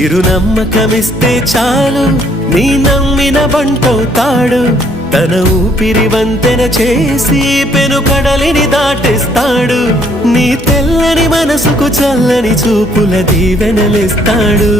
ఇరు నమ్మకమిస్తే చాలు నీ నమ్మిన బంటవుతాడు తన ఊపిరి వంతెన చేసి పెను కడలిని దాటేస్తాడు నీ తెల్లని మనసుకు చల్లని చూపుల దీవెనలిస్తాడు